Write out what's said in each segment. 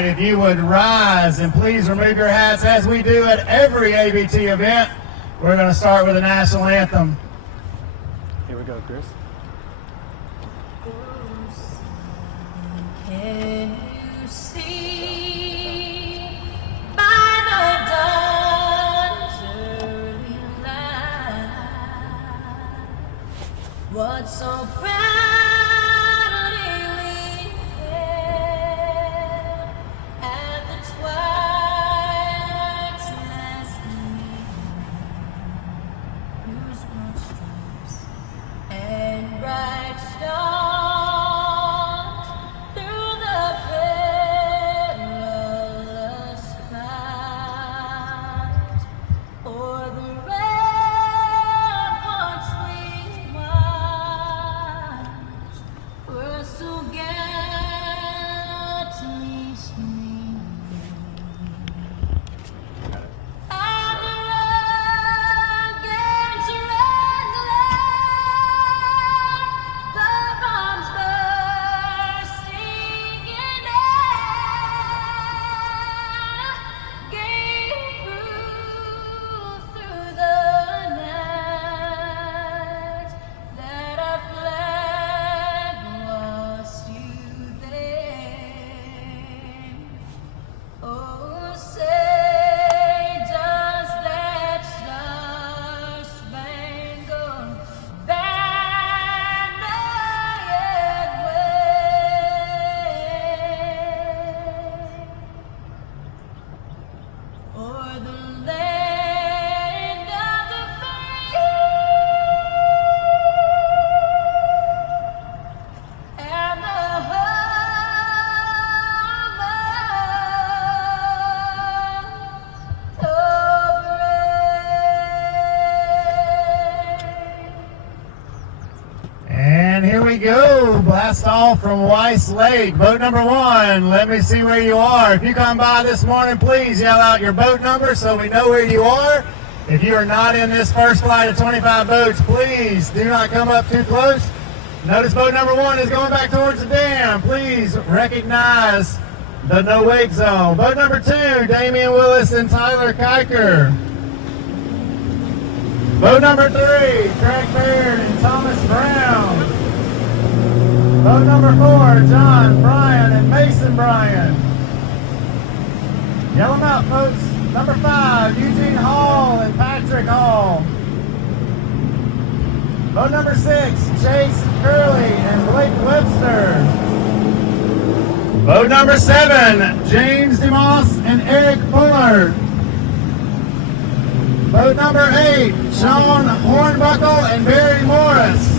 right, if you would rise and please remove your hats as we do at every ABT event. We're going to start with the national anthem. Here we go, Chris. Can you see by the dawn's early light what so proudly we hailed at the twilight's last gleam, whose broad stripes and bright stars through the perilous fight o'er the ramparts we watched were so gallantly streaming. And the rockets red glare, the bombs bursting in air, gave proof through the night that our flag was still there. Oh, say does that star-spangled banner yet wave o'er the land of the free and the home of brave. And here we go, blast off from Weiss Lake. Boat number 1, let me see where you are. If you come by this morning, please yell out your boat number so we know where you are. If you are not in this first flight of 25 boats, please do not come up too close. Notice boat number 1 is going back towards the dam. Please recognize the no wake zone. Boat number 2, Damian Willis and Tyler Kiker. Boat number 3, Craig Baird and Thomas Brown. Boat number 4, John Bryan and Mason Bryan. Yell them out, folks. Number 5, Eugene Hall and Patrick Hall. Boat number 6, Chase Curley and Blake Webster. Boat number 7, James DeMoss and Eric Fuller. Boat number 8, Sean Hornbuckle and Barry Morris.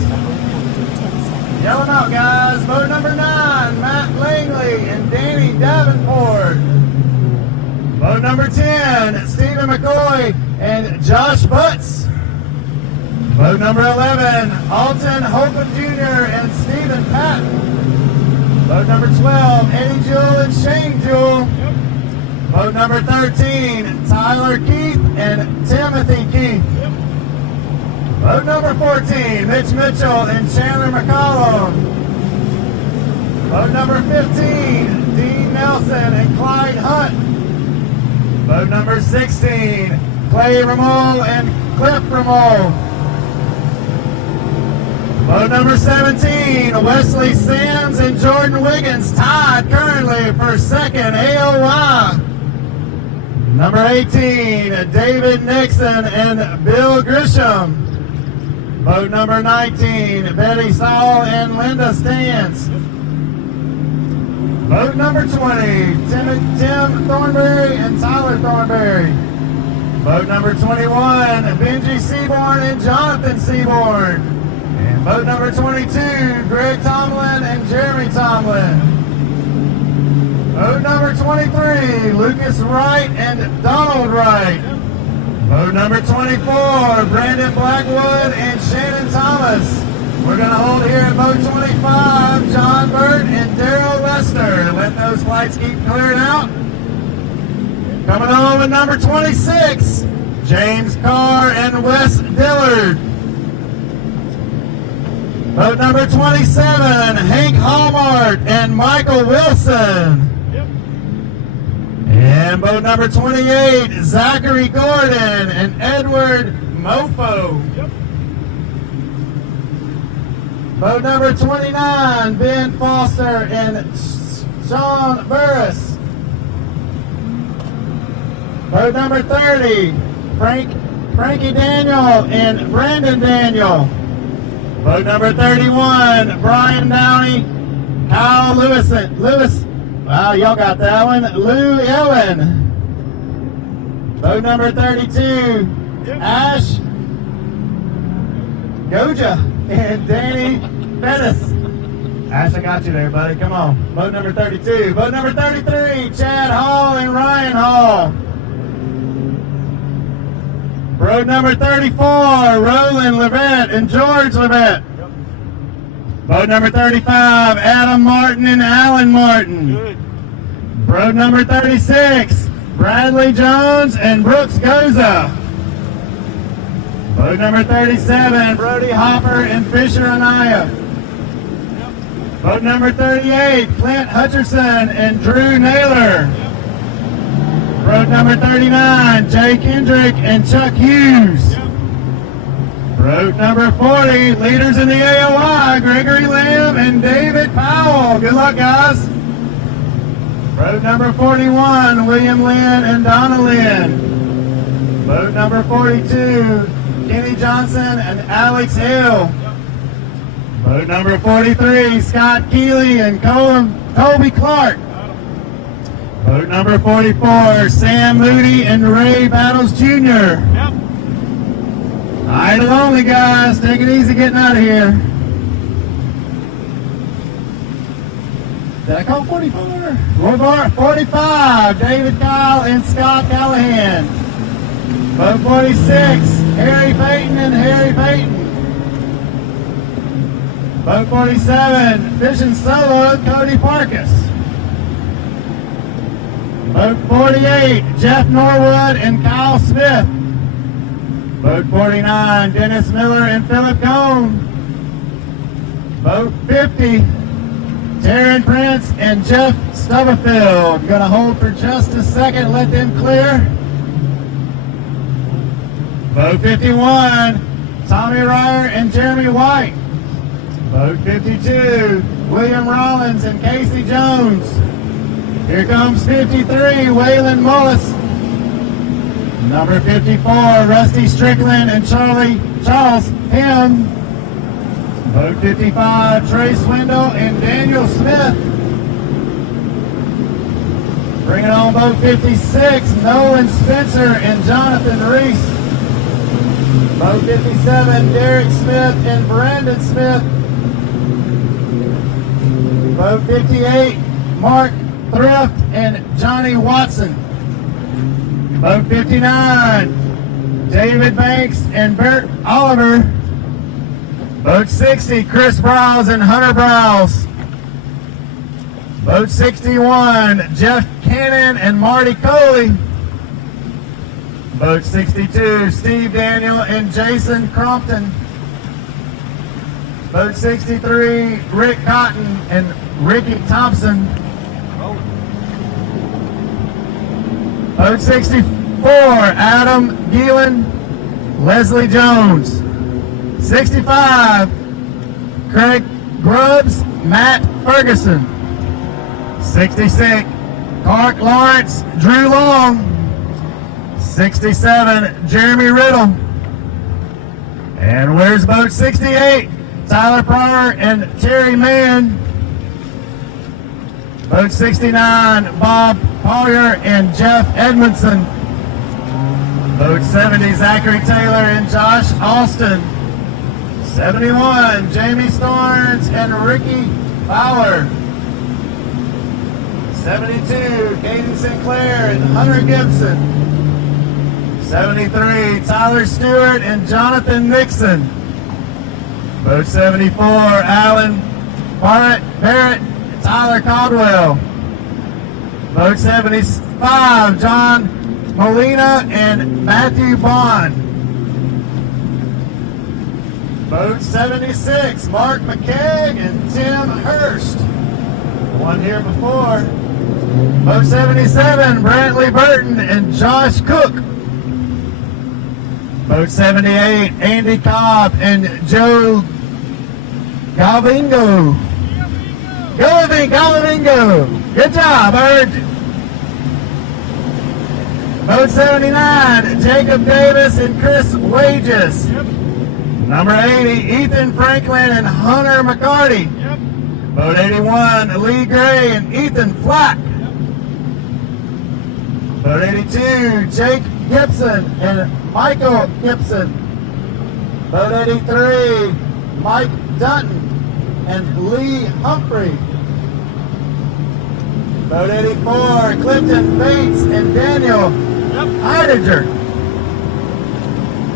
Yell them out, guys. Boat number 9, Matt Langley and Danny Davenport. Boat number 10, Stephen McCoy and Josh Butts. Boat number 11, Alton Holcomb Jr. and Stephen Patton. Boat number 12, Eddie Jewell and Shane Jewell. Boat number 13, Tyler Keith and Timothy Keith. Boat number 14, Mitch Mitchell and Chandler McCollum. Boat number 15, Dean Nelson and Clyde Hunt. Boat number 16, Clay Ramol and Cliff Ramol. Boat number 17, Wesley Sims and Jordan Wiggins tied currently for second AOY. Number 18, David Nixon and Bill Grisham. Boat number 19, Betty Saul and Linda Stantz. Boat number 20, Tim Thornberry and Tyler Thornberry. Boat number 21, Benji Seaborn and Jonathan Seaborn. And boat number 22, Greg Tomlin and Jeremy Tomlin. Boat number 23, Lucas Wright and Donald Wright. Boat number 24, Brandon Blackwood and Shannon Thomas. We're going to hold here at boat 25, John Burt and Daryl Lester. Let those flights keep clearing out. Coming on with number 26, James Carr and Wes Dillard. Boat number 27, Hank Hallmark and Michael Wilson. And boat number 28, Zachary Gordon and Edward Mofo. Yep. Boat number 29, Ben Foster and Sean Burris. Boat number 30, Frankie Daniel and Brandon Daniel. Boat number 31, Brian Downey, Kyle Lewis. Wow, y'all got that one. Lou Ellen. Boat number 32, Ash Goja and Danny Pettis. Ash, I got you there, buddy. Come on. Boat number 32. Boat number 33, Chad Hall and Ryan Hall. Boat number 34, Roland Levitt and George Levitt. Boat number 35, Adam Martin and Alan Martin. Good. Boat number 36, Bradley Jones and Brooks Goza. Boat number 37, Brody Hopper and Fisher Anaya. Boat number 38, Clint Hutcherson and Drew Naylor. Boat number 39, Jay Kendrick and Chuck Hughes. Boat number 40, leaders in the AOI, Gregory Lamb and David Powell. Good luck, guys. Boat number 41, William Lynn and Donna Lynn. Boat number 42, Kenny Johnson and Alex Hill. Boat number 43, Scott Keeley and Colby Clark. Boat number 44, Sam Moody and Ray Battles Jr. Yep. Idle only, guys. Take it easy getting out of here. Did I call 44? 45, David Kyle and Scott Callahan. Boat 46, Harry Payton and Harry Payton. Boat 47, fishing solo, Cody Parkus. Boat 48, Jeff Norwood and Kyle Smith. Boat 49, Dennis Miller and Philip Cone. Boat 50, Taryn Prince and Jeff Stubblefield. Gonna hold for just a second, let them clear. Boat 51, Tommy Ryer and Jeremy White. Boat 52, William Rollins and Casey Jones. Here comes 53, Waylon Mullis. Number 54, Rusty Strickland and Charles Pym. Boat 55, Trey Swindle and Daniel Smith. Bring it on boat 56, Nolan Spencer and Jonathan Reese. Boat 57, Derek Smith and Brandon Smith. Boat 58, Mark Thrift and Johnny Watson. Boat 59, David Banks and Bert Oliver. Boat 60, Chris Browse and Hunter Browse. Boat 61, Jeff Cannon and Marty Coley. Boat 62, Steve Daniel and Jason Crompton. Boat 63, Rick Cotton and Ricky Thompson. Boat 64, Adam Geelan, Leslie Jones. 65, Craig Grubbs, Matt Ferguson. 66, Clark Lawrence, Drew Long. 67, Jeremy Riddle. And where's boat 68? Tyler Pryor and Terry Mann. Boat 69, Bob Collier and Jeff Edmondson. Boat 70, Zachary Taylor and Josh Austin. 71, Jamie Starnes and Ricky Fowler. 72, Caden Sinclair and Hunter Gibson. 73, Tyler Stewart and Jonathan Nixon. Boat 74, Alan Barrett and Tyler Caldwell. Boat 75, John Molina and Matthew Bond. Boat 76, Mark McKegg and Tim Hurst. One here before. Boat 77, Brantley Burton and Josh Cook. Boat 78, Andy Cobb and Joe Galvingo. Galvingo. Good job, Bird. Boat 79, Jacob Davis and Chris Wages. Number 80, Ethan Franklin and Hunter McCarty. Boat 81, Lee Gray and Ethan Flack. Boat 82, Jake Gibson and Michael Gibson. Boat 83, Mike Dutton and Lee Humphrey. Boat 84, Clifton Bates and Daniel Heidinger.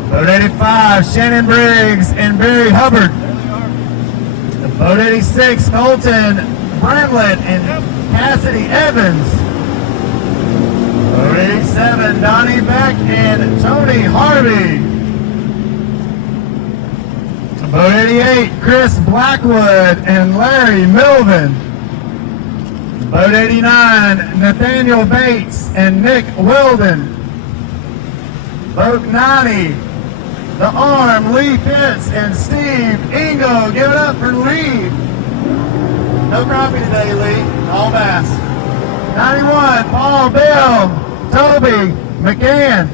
Boat 85, Shannon Briggs and Barry Hubbard. Boat 86, Colton Bramlett and Cassidy Evans. Boat 87, Donnie Beck and Tony Harvey. Boat 88, Chris Blackwood and Larry Milvin. Boat 89, Nathaniel Bates and Nick Weldon. Boat 90, The Arm, Lee Pitts and Steve Ingo. Give it up for Lee. No crappie today, Lee. All bass. 91, Paul Bill, Toby McCann.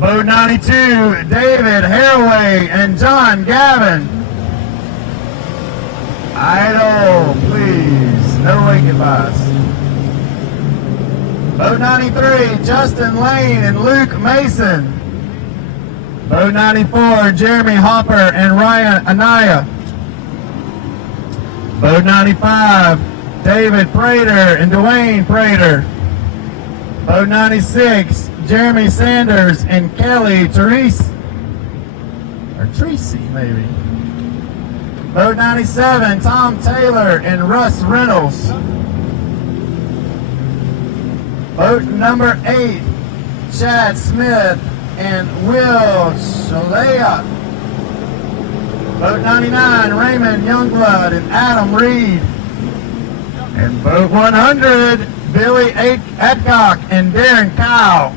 Boat 92, David Haraway and John Gavin. Idle, please. No winking bias. Boat 93, Justin Lane and Luke Mason. Boat 94, Jeremy Hopper and Ryan Anaya. Boat 95, David Prater and Dwayne Prater. Boat 96, Jeremy Sanders and Kelly Tracy, maybe. Boat 97, Tom Taylor and Russ Reynolds. Boat number 8, Chad Smith and Will Shalea. Boat 99, Raymond Youngblood and Adam Reed. And boat 100, Billy Adcock and Darren Kyle.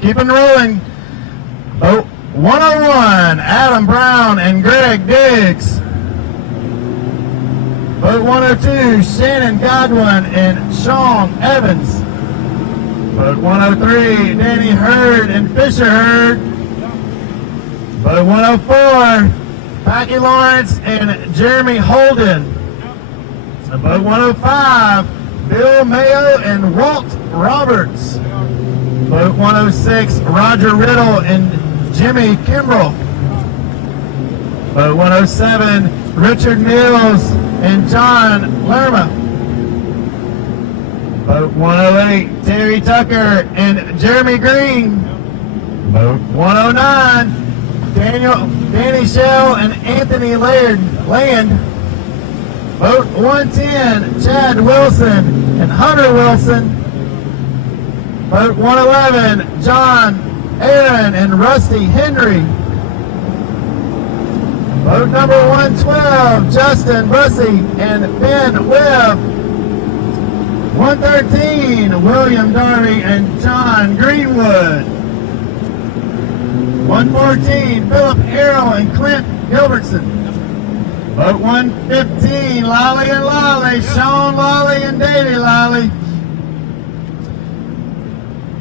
Keeping rolling. Boat 101, Adam Brown and Greg Diggs. Boat 102, Shannon Godwin and Sean Evans. Boat 103, Danny Hurd and Fisher Hurd. Boat 104, Packy Lawrence and Jeremy Holden. Boat 105, Bill Mayo and Walt Roberts. Boat 106, Roger Riddle and Jimmy Kimbrell. Boat 107, Richard Mills and John Lerma. Boat 108, Terry Tucker and Jeremy Green. Boat 109, Danny Shell and Anthony Land. Boat 110, Chad Wilson and Hunter Wilson. Boat 111, John Aaron and Rusty Henry. Boat number 112, Justin Bussey and Ben Webb. 113, William Darby and John Greenwood. 114, Philip Harrell and Clint Gilbertson. Boat 115, Lolly and Lolly, Sean Lolly and Davey Lolly.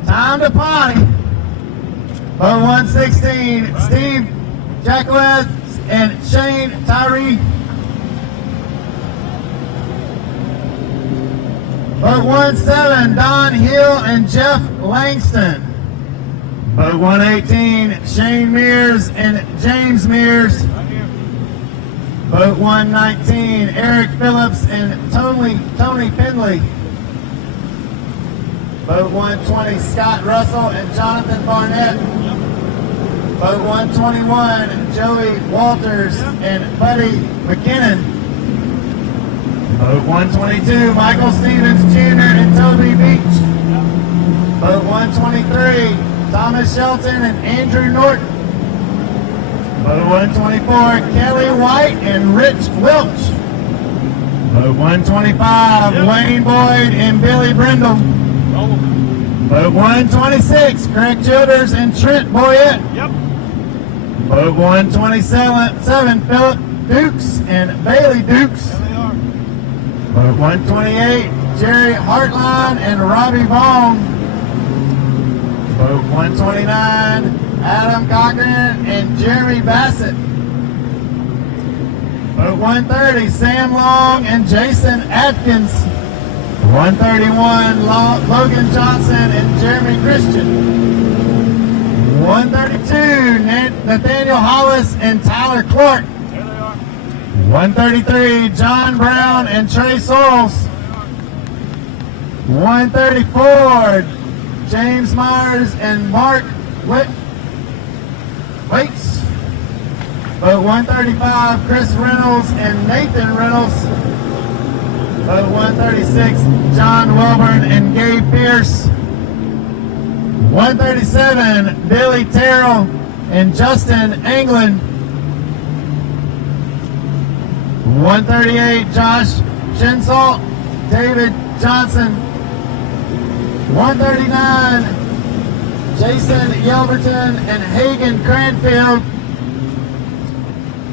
Time to potty. Boat 116, Steve Jacquez and Shane Tyree. Boat 117, Don Hill and Jeff Langston. Boat 118, Shane Mears and James Mears. Boat 119, Eric Phillips and Tony Finley. Boat 120, Scott Russell and Jonathan Barnett. Boat 121, Joey Walters and Buddy McKinnon. Boat 122, Michael Stevens Jr. and Toby Beach. Boat 123, Thomas Shelton and Andrew Norton. Boat 124, Kelly White and Rich Welch. Boat 125, Wayne Boyd and Billy Brindle. Boat 126, Craig Childers and Trent Boyette. Yep. Boat 127, Philip Dukes and Bailey Dukes. There they are. Boat 128, Jerry Hartline and Robbie Vaughn. Boat 129, Adam Cochran and Jeremy Bassett. Boat 130, Sam Long and Jason Atkins. 131, Logan Johnson and Jeremy Christian. 132, Nathaniel Hollis and Tyler Clark. There they are. 133, John Brown and Trey Sorrells. 134, James Myers and Mark Waits. Boat 135, Chris Reynolds and Nathan Reynolds. Boat 136, John Welburn and Gabe Pierce. 137, Billy Terrell and Justin Anglin. 138, Josh Shinsalt, David Johnson. 139, Jason Yelverton and Hagen Cranfield.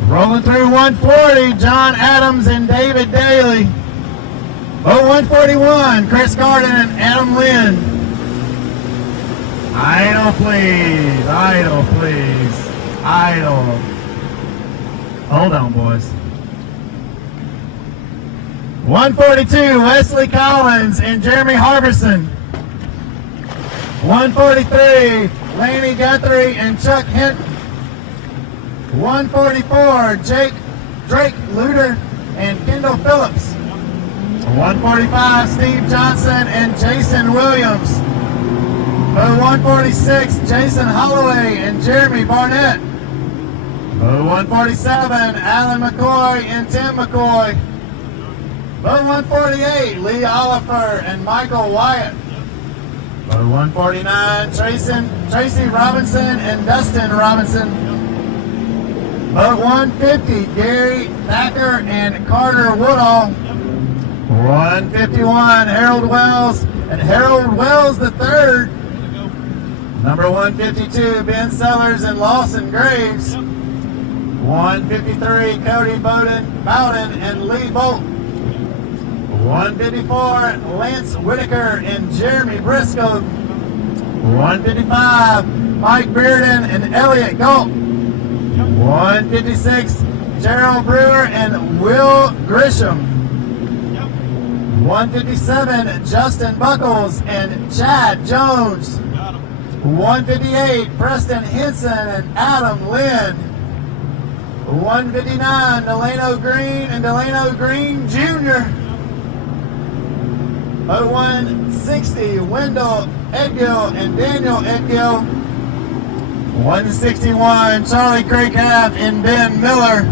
Rolling through 140, John Adams and David Daly. Boat 141, Chris Garden and Adam Lynn. Idle, please. Idle, please. Idle. Hold on, boys. 142, Wesley Collins and Jeremy Harbison. 143, Laney Guthrie and Chuck Hinton. 144, Drake Luter and Kendall Phillips. 145, Steve Johnson and Jason Williams. 146, Jason Holloway and Jeremy Barnett. 147, Alan McCoy and Tim McCoy. 148, Lee Oliver and Michael Wyatt. 149, Tracy Robinson and Dustin Robinson. 150, Gary Thacker and Carter Woodall. 151, Harold Wells and Harold Wells III. Number 152, Ben Sellers and Lawson Graves. 153, Cody Bowden and Lee Bolt. 154, Lance Whitaker and Jeremy Briscoe. 155, Mike Bearden and Elliot Galt. 156, Gerald Brewer and Will Grisham. 157, Justin Buckles and Chad Jones. 158, Preston Henson and Adam Lynn. 159, Delano Green and Delano Green Jr. 160, Wendell Edgill and Daniel Edgill. 161, Charlie Craighalf and Ben Miller.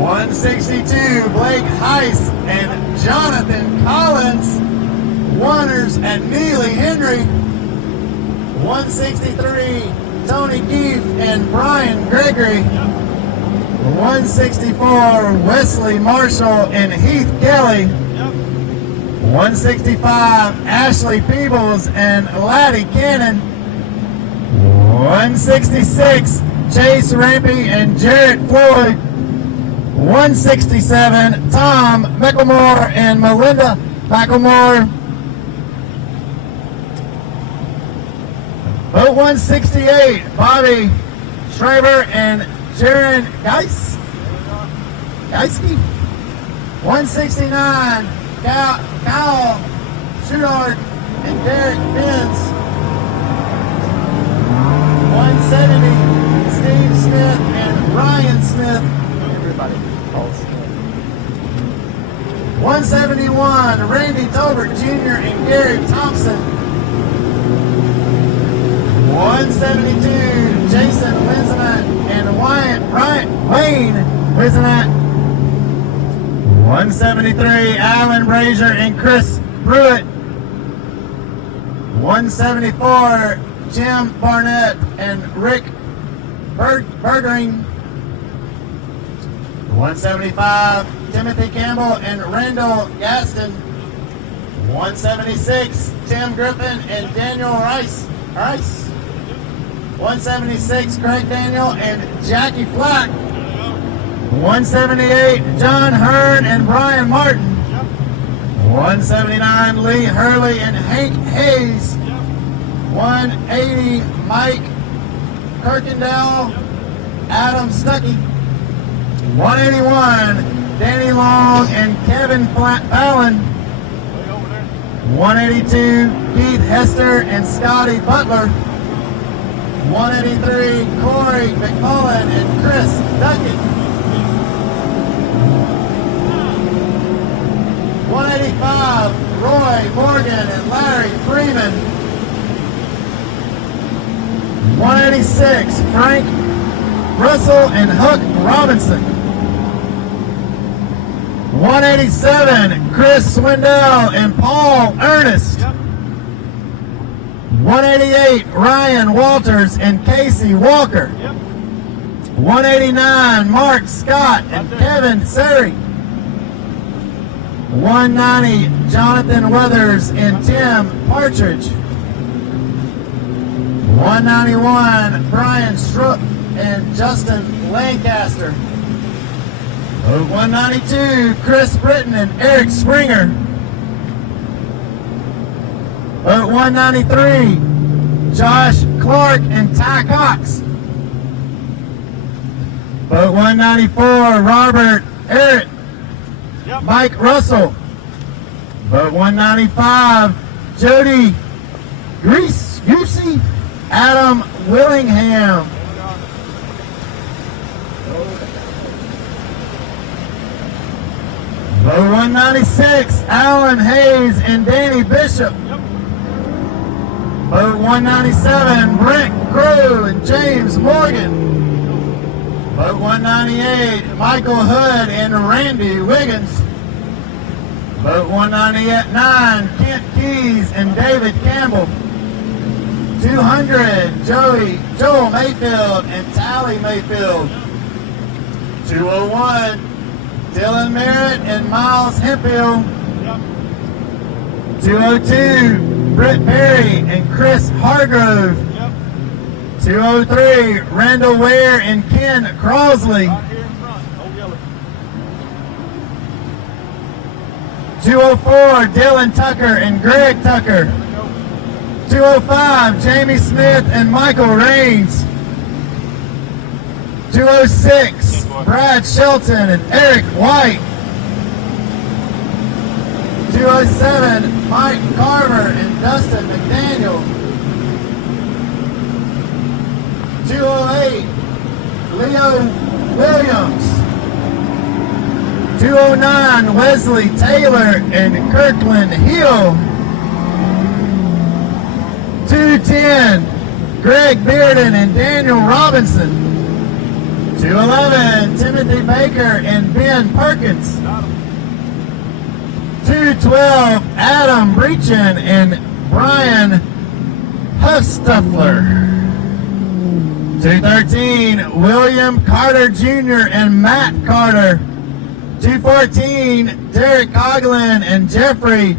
162, Blake Heiss and Jonathan Collins. Oneers and Neely Henry. 163, Tony Keefe and Brian Gregory. 164, Wesley Marshall and Heath Kelly. 165, Ashley Peebles and Laddie Cannon. 166, Chase Rampy and Jarrett Floyd. 167, Tom McLemore and Melinda McLemore. 168, Bobby Schreiber and Jaron Geiske. 169, Kyle Schudard and Derek Benz. 170, Steve Smith and Ryan Smith. Everybody calls Smith. 171, Randy Tolbert Jr. and Gary Thompson. 172, Jason Winsnett and Wayne Winsnett. 173, Alan Brazier and Chris Pruitt. 174, Jim Barnett and Rick Bergering. 175, Timothy Campbell and Randall Gaston. 176, Tim Griffin and Daniel Rice. 176, Craig Daniel and Jackie Flack. 178, John Hearn and Brian Martin. 179, Lee Hurley and Hank Hayes. 180, Mike Kirkendall, Adam Stuckey. 181, Danny Long and Kevin Fallon. 182, Keith Hester and Scotty Butler. 183, Corey McMullen and Chris Duckett. 185, Roy Morgan and Larry Freeman. 186, Frank Russell and Hook Robinson. 187, Chris Swindell and Paul Ernest. 188, Ryan Walters and Casey Walker. 189, Mark Scott and Kevin Seri. 190, Jonathan Weathers and Tim Partridge. 191, Brian Stroop and Justin Lancaster. 192, Chris Britton and Eric Springer. 193, Josh Clark and Ty Cox. 194, Robert Eric, Mike Russell. 195, Jody Greasy, Adam Willingham. 196, Alan Hayes and Danny Bishop. 197, Brent Crow and James Morgan. 198, Michael Hood and Randy Wiggins. 199, Kent Keys and David Campbell. 200, Joel Mayfield and Tally Mayfield. 201, Dylan Merritt and Miles Hemphill. 202, Britt Perry and Chris Hargrove. 203, Randall Ware and Ken Crosley. 204, Dylan Tucker and Greg Tucker. 205, Jamie Smith and Michael Raines. 206, Brad Shelton and Eric White. 207, Mike Carver and Dustin McDaniel. 208, Leo Williams. 209, Wesley Taylor and Kirkland Hill. 210, Greg Bearden and Daniel Robinson. 211, Timothy Baker and Ben Perkins. 212, Adam Breachin and Brian Huffstuffler. 213, William Carter Jr. and Matt Carter. 214, Derek Coughlin and Jeffrey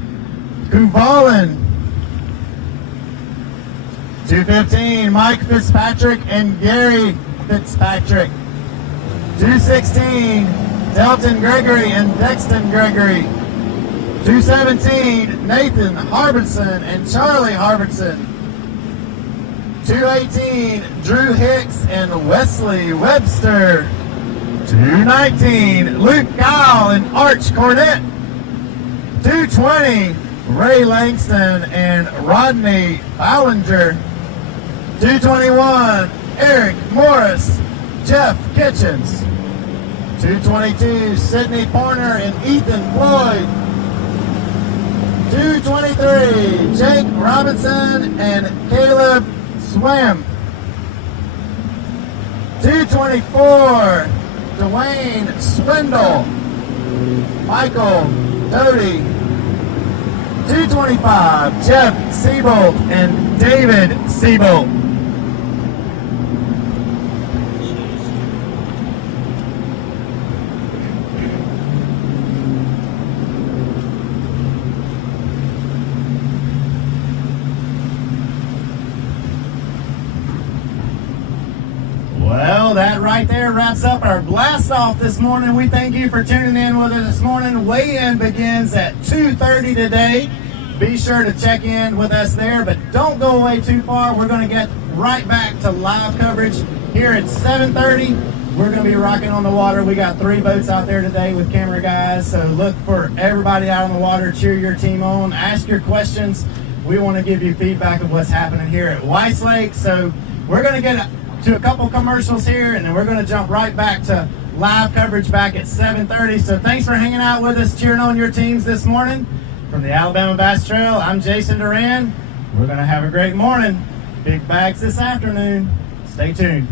Kuvalin. 215, Mike Fitzpatrick and Gary Fitzpatrick. 216, Delton Gregory and Dexton Gregory. 217, Nathan Harbison and Charlie Harbison. 218, Drew Hicks and Wesley Webster. 219, Luke Kyle and Arch Cornett. 220, Ray Langston and Rodney Ballinger. 221, Eric Morris, Jeff Kitchens. 222, Sidney Porter and Ethan Floyd. 223, Jake Robinson and Caleb Swam. 224, Dwayne Swindle, Michael Doty. 225, Jeff Siebold and David Siebold. that right there wraps up our blast off this morning. We thank you for tuning in with us this morning. Weigh-in begins at 2:30 today. Be sure to check in with us there, but don't go away too far. We're going to get right back to live coverage here at 7:30. We're going to be rocking on the water. We got 3 boats out there today with camera guys, so look for everybody out on the water. Cheer your team on. Ask your questions. We want to give you feedback of what's happening here at Weiss Lake. So we're going to get to a couple commercials here, and then we're going to jump right back to live coverage back at 7:30. So thanks for hanging out with us, cheering on your teams this morning. From the Alabama Bass Trail, I'm Jason Duran. We're going to have a great morning. Big bags this afternoon. Stay tuned.